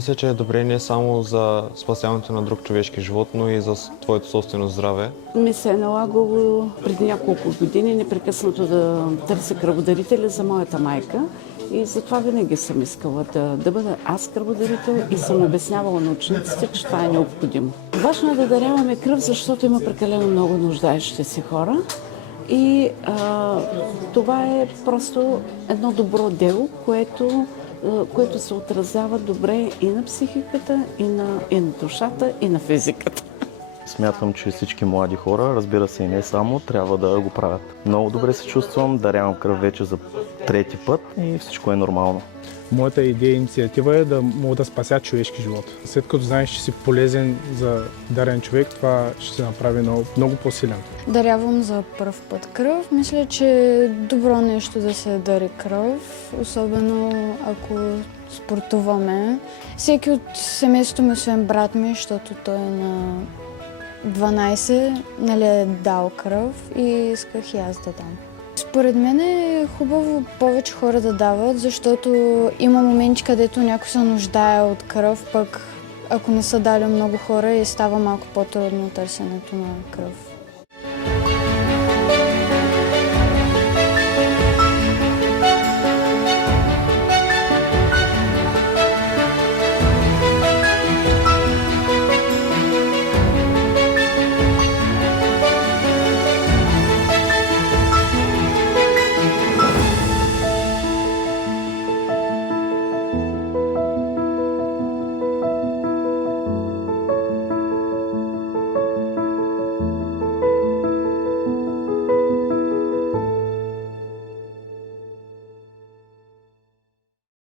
Мисля, че е добре не само за спасяването на друг човешки живот, но и за твоето собствено здраве. Ми се е налагало преди няколко години непрекъснато да търся кръводарители за моята майка и затова винаги съм искала да бъда аз кръводарител и съм обяснявала на учениците, че това е необходимо. Важно е да даряваме кръв, защото има прекалено много нуждаещи се хора и това е просто едно добро дело, което се отразява добре и на психиката, и на душата, и на физиката. Смятам, че всички млади хора, разбира се и не само, трябва да го правят. Много добре се чувствам, дарявам кръв вече за трети път и всичко е нормално. Моята идея и инициатива е да мога да спася човешки живот. След като знаеш, че си полезен за дарен човек, това ще се направи много по-силен. Дарявам за първ път кръв. Мисля, че е добро нещо да се дари кръв, особено ако спортуваме. Всеки от семейството ми, освен брат ми, защото той е на 12, нали, е дал кръв и исках и аз да дам. Според мен е хубаво повече хора да дават, защото има моменти, където някой се нуждае от кръв, пък ако не са дали много хора и става малко по-трудно търсенето на кръв.